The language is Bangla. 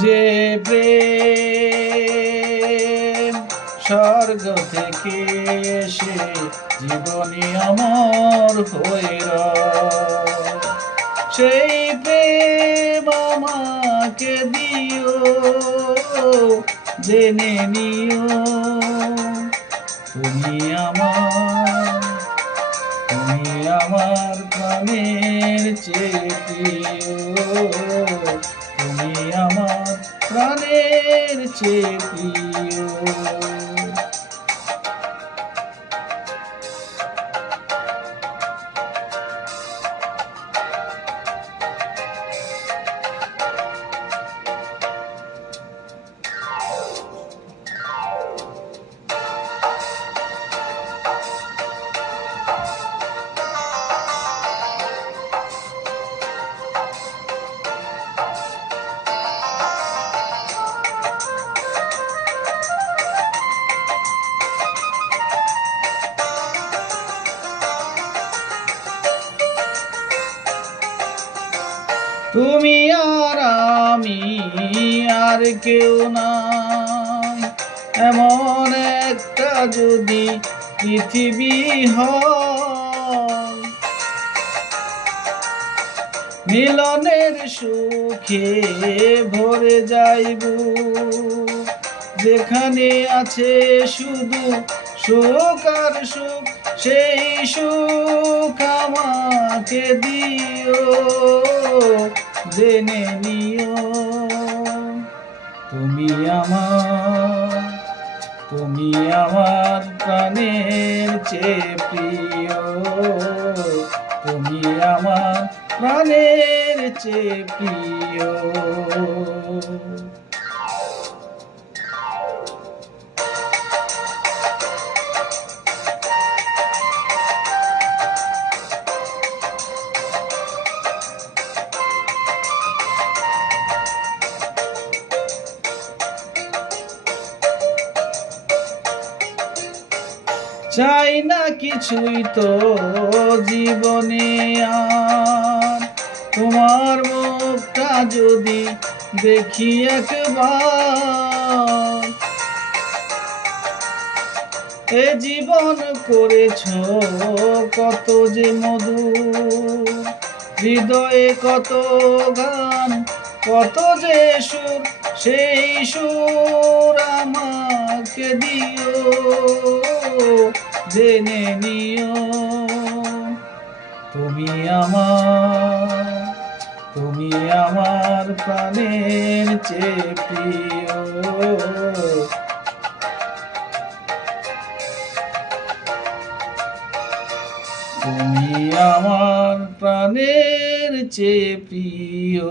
যে প্রেম স্বর্গ থেকে এসে জীবনী অমর হয়ে রয়, সেই প্রেম আমাকে দিও, জেনে নিও তুমি আমার প্রাণের চেয়ে প্রিয়, তুমি আমার প্রাণের চেয়ে প্রিয়। তুমি আর আমি আর কেউ নাই, এমন একটা যদি পৃথিবী হয়, মিলনের সুখে ভরে যাইব, যেখানে আছে শুধু সুখ আর সুখ, সেই সুখ আমাকে দিও, জেনে নিও তুমি আমার প্রাণের চেয়ে প্রিয়, তুমি আমার প্রাণের চেয়ে প্রিয়। চাই না কিছুই তো জীবনে আর, তোমার মুখটা যদি দেখি একবার, এ জীবন করেছ কত যে মধুর, হৃদয়ে কত গান কত যে সুর, সেই সুর আমাকে দিও, জেনে নিও তুমি আমার প্রাণের চেয়ে প্রিয়, তুমি আমার প্রাণের চেয়ে প্রিয়।